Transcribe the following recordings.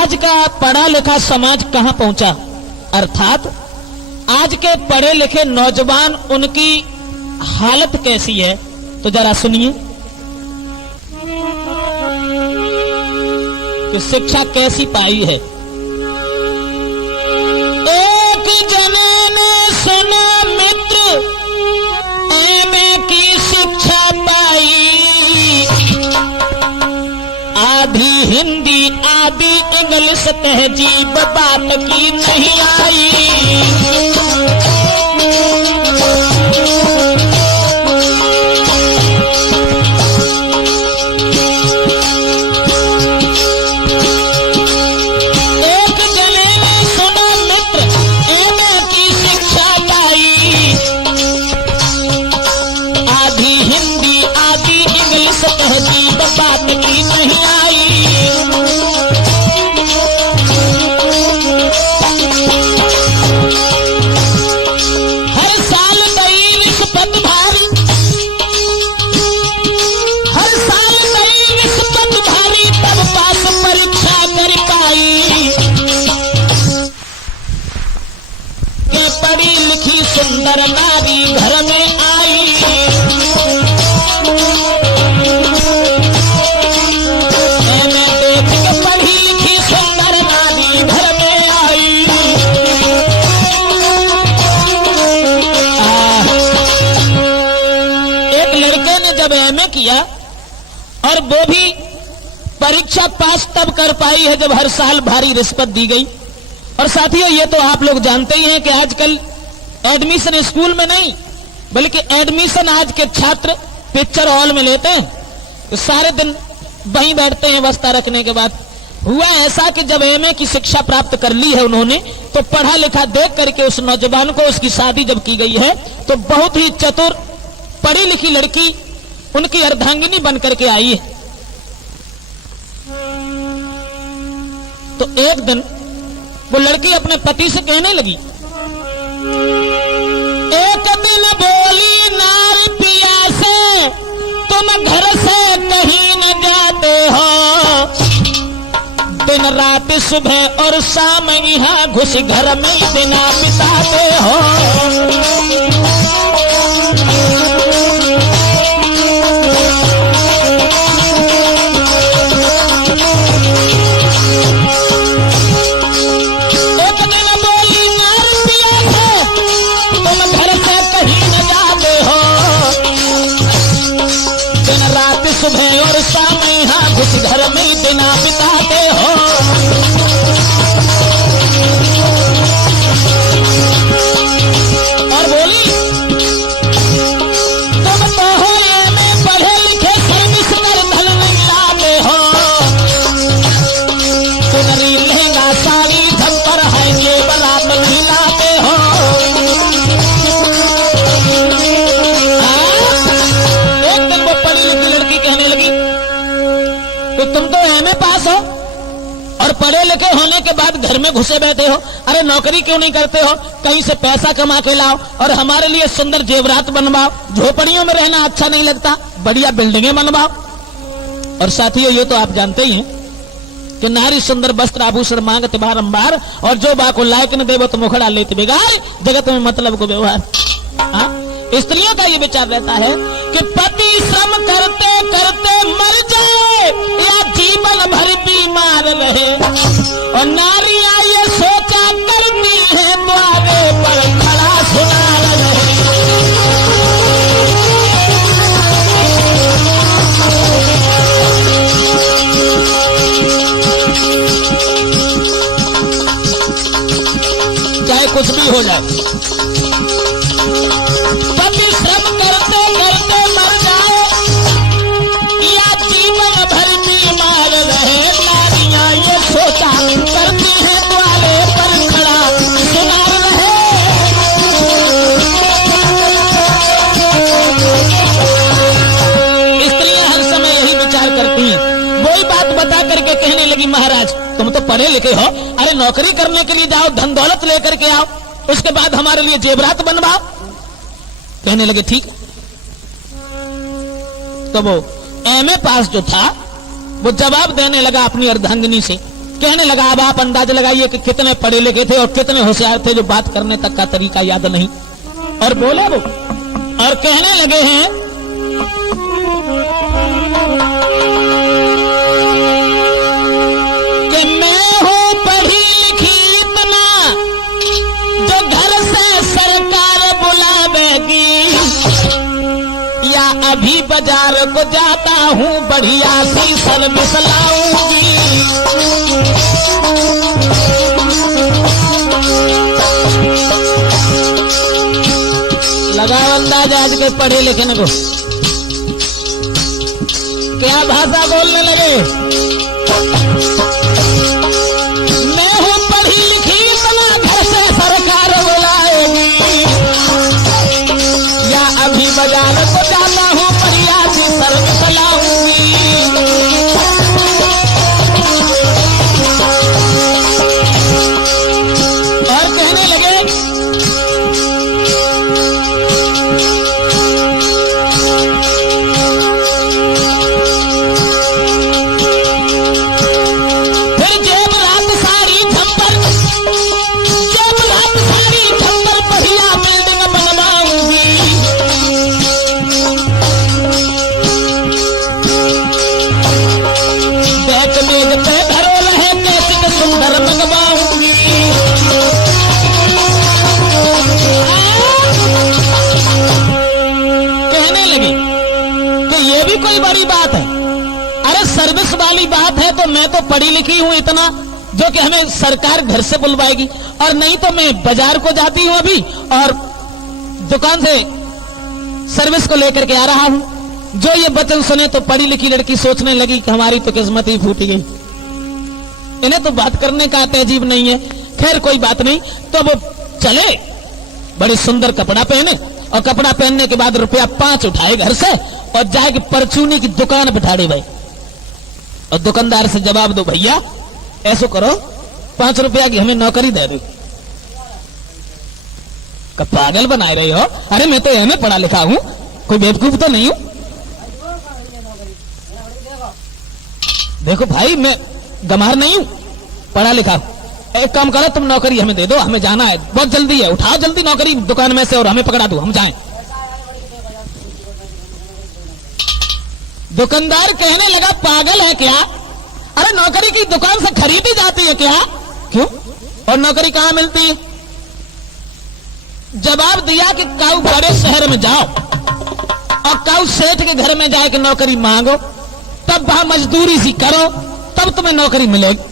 आज का पढ़ा लिखा समाज कहां पहुंचा, अर्थात आज के पढ़े लिखे नौजवान उनकी हालत कैसी है, तो जरा सुनिए कि शिक्षा कैसी पाई है। एक जने ने सुना मित्र एमए की शिक्षा पाई, आधी हिंदी आधी इंग्लिश तहजीब बात की नहीं आई। सुंदर नारी घर में आई, मैंने देख के पढ़ी लिखी सुंदर नारी घर में आई। एक लड़के ने जब एमए किया और वो भी परीक्षा पास तब कर पाई है जब हर साल भारी रिश्वत दी गई। और साथियों, ये तो आप लोग जानते ही हैं कि आजकल एडमिशन स्कूल में नहीं बल्कि एडमिशन आज के छात्र पिक्चर हॉल में लेते हैं, तो सारे दिन वहीं बैठते हैं व्यवस्था रखने के बाद। हुआ ऐसा कि जब एमए की शिक्षा प्राप्त कर ली है उन्होंने, तो पढ़ा लिखा देख करके उस नौजवान को उसकी शादी जब की गई है तो बहुत ही चतुर पढ़ी लिखी लड़की उनकी अर्धांगिनी बन करके आई है। तो एक दिन वो लड़की अपने पति से कहने लगी, एक दिन बोली नार पिया से तुम घर से कहीं न जाते हो, दिन रात सुबह और शाम यहाँ घुस घर में दिन बिताते हो। सुबह और शाम यहाँ घुस घर में दिन बिताते हो। और बोली, तुम तो हो एमए पढ़े लिखे सर्विस कर धन नहीं लाते हो, चुनरी लहंगा साड़ी झप्पर है ये बरात नहीं लाते हो। एक दिन वो पढ़ी लिखी लड़की कहने लगी कि तुम तो एमए पास हो और पढ़े लिखे होने के बाद घर में घुसे बैठे हो, अरे नौकरी क्यों नहीं करते हो, कहीं से पैसा कमा के लाओ और हमारे लिए सुंदर जेवरात बनवाओ, झोपड़ियों में रहना अच्छा नहीं लगता, बढ़िया बिल्डिंगें बनवाओ। और साथियों, ये तो आप जानते ही हैं कि नारी सुंदर वस्त्र आभूषण मांगत बारंबार, और जो बाको लायक न देवो तो मुखड़ा लेते बिगाड़, जगत में मतलब को व्यवहार। स्त्रियों का ये विचार रहता है कि पति श्रम करते करते मर जाए या जीवन भर बीमार रहे, और नारियां ये सोचा करती है द्वारे पर खड़ा सुना रहे। चाहे कुछ भी हो जाए, पति श्रम करते करते मर जाए या जीवन भर बीमार रहे, नारियां ये सोचा करती है द्वारे पर खड़ा सुना रहे। स्त्रियां हर समय यही विचार करती हैं। वही बात बता करके कहने लगी, महाराज तुम तो पढ़े लिखे हो, अरे नौकरी करने के लिए जाओ, धन दौलत लेकर के आओ, उसके बाद हमारे लिए जेवरात बनवाओ। कहने लगे ठीक। तो वो एमए पास जो था वो जवाब देने लगा अपनी अर्धांगिनी से कहने लगा अब आप अंदाजा लगाइए कि कितने पढ़े लिखे थे और कितने होशियार थे जो बात करने तक का तरीका याद नहीं। और बोले वो और कहने लगे हैं कि मैं हूं पढ़ी लिखी इतना जो घर से सरकार बुलावेगी, या अभी बाजार को जाता हूं बढ़िया सी सर्विस लाऊंगी। लगाओ अंदाज आज के पढ़े लिखे को, क्या भाषा बोलने लगे। मैं हूं पढ़ी लिखी इतना घर से सरकार बुलाएगी, या अभी बाजार को जाता हूं बढ़िया सी सर्विस लाऊंगी। और कहने लगे सर्विस वाली बात है तो मैं तो पढ़ी लिखी हूं इतना जो कि हमें सरकार घर से बुलवाएगी, और नहीं तो मैं बाजार को जाती हूं अभी और दुकान से सर्विस को लेकर के आ रहा हूं। जो ये वचन सुने तो पढ़ी लिखी लड़की सोचने लगी कि हमारी तो किस्मत ही फूटी गई, इन्हें तो बात करने का तहजीब नहीं है। खैर कोई बात नहीं, तो वो चले बड़े सुंदर कपड़ा पहने, और कपड़ा पहनने के बाद रुपया 5 उठाए घर से और जाके परचूनी की दुकान बिठाड़े भाई, और दुकानदार से जवाब दो भैया ऐसो करो 5 रुपया की हमें नौकरी दे दो। पागल बनाए रहे हो, अरे मैं तो एमए पढ़ा लिखा हूं, कोई बेवकूफ तो नहीं हूं। देखो भाई मैं गमार नहीं हूं, पढ़ा लिखा हूं। एक काम करो तुम नौकरी हमें दे दो, हमें जाना है, बहुत जल्दी है, उठाओ जल्दी नौकरी दुकान में से और हमें पकड़ा दो, हम जाएं। दुकानदार कहने लगा पागल है क्या, अरे नौकरी की दुकान से खरीदी जाती है क्या, क्यों, और नौकरी कहां मिलती है। जवाब दिया कि काऊ बड़े शहर में जाओ और काऊ सेठ के घर में जाके नौकरी मांगो, तब वहां मजदूरी सी करो, तब तुम्हें नौकरी मिलेगी।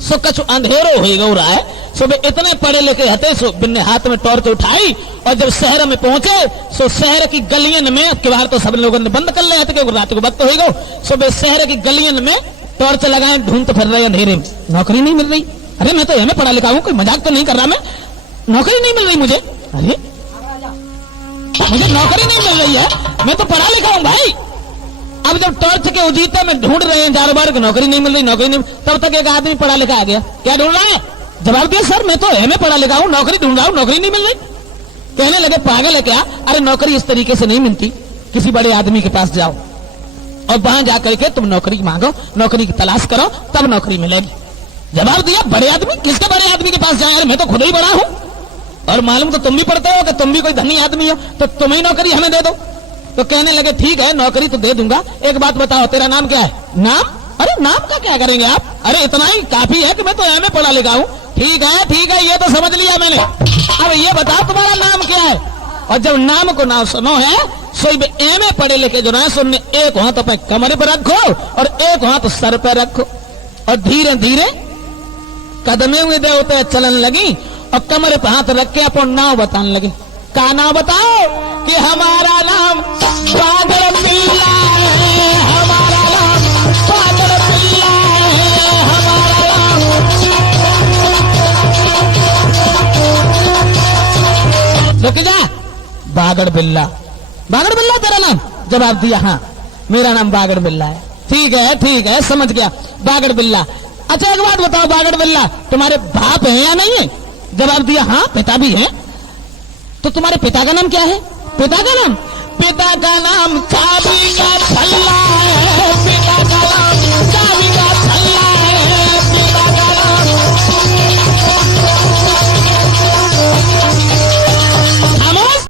सो कछु अंधेरो हो रहा है, सो वे इतने पढ़े लिखे हते, सो बिन्ने हाथ में टॉर्च उठाई और जब शहर में पहुंचे सो शहर की गलियन में, किवाड़ तो सब लोगों ने बंद कर लिया था क्योंकि रात को वक्त हो गो, सो वे शहर की गलियन में टॉर्च लगाए ढूंढते फिर रहे अंधेरे में, नौकरी नहीं मिल रही। अरे मैं तो एमए पढ़ा लिखा हूं, कोई मजाक तो नहीं कर रहा मैं, नौकरी नहीं मिल रही मुझे, अरे मुझे नौकरी नहीं मिल रही है, मैं तो पढ़ा लिखा हूं भाई। अब जब टॉर्च के उजीते में ढूंढ रहे हैं जार बार नौकरी नहीं मिल रही, नौकरी नहीं, तब तक एक आदमी पढ़ा लिखा आ गया, क्या ढूंढ रहा है, जवाब दिया सर मैं तो एमए पढ़ा लिखा हूं, नौकरी ढूंढ रहा हूं, नौकरी नहीं मिल रही। कहने लगे पागल है क्या, अरे नौकरी इस तरीके से नहीं मिलती, किसी बड़े आदमी के पास जाओ और वहां जाकर के तुम नौकरी मांगो, नौकरी की तलाश करो, तब नौकरी मिलेगी। जवाब दिया बड़े आदमी, किसके बड़े आदमी के पास जाए, अरे मैं तो खुद ही बड़ा हूं और मालूम तो तुम भी पढ़ते हो कि तुम भी कोई धनी आदमी हो, तो तुम ही नौकरी हमें दे दो। तो कहने लगे ठीक है नौकरी तो दे दूंगा, एक बात बताओ तेरा नाम क्या है, नाम, अरे नाम का क्या करेंगे आप, अरे इतना ही काफी है कि मैं तो एमए पढ़ा लिखा हूं, ठीक है ये तो समझ लिया मैंने, अब ये बताओ तुम्हारा नाम क्या है। और जब नाम को नाम सुनो है सो एमए पढ़े लिखे जो ना सुनने, एक हाथ अपने कमरे पर रखो और एक हाथ सर पर रखो, और धीरे धीरे कदमे हुए देवते चलन लगी और कमरे पर हाथ रख के अपन नाम बताने लगे। का नाम बताओ कि हमारा नाम बादल पिल्ला है, हमारा नाम बादल पिल्ला है, हमारा नाम। रुक जा, बागड़ बिल्ला, बागड़ बिल्ला तेरा नाम, जवाब दिया हाँ मेरा नाम बागड़ बिल्ला है, ठीक है समझ गया बागड़ बिल्ला। अच्छा एक बात बताओ बागड़ बिल्ला तुम्हारे बाप है या नहीं है, जवाब दिया हाँ पिता भी है। तो तुम्हारे पिता का नाम क्या है, पिता का नाम चाबी का छल्ला है, पिता का नाम चाबी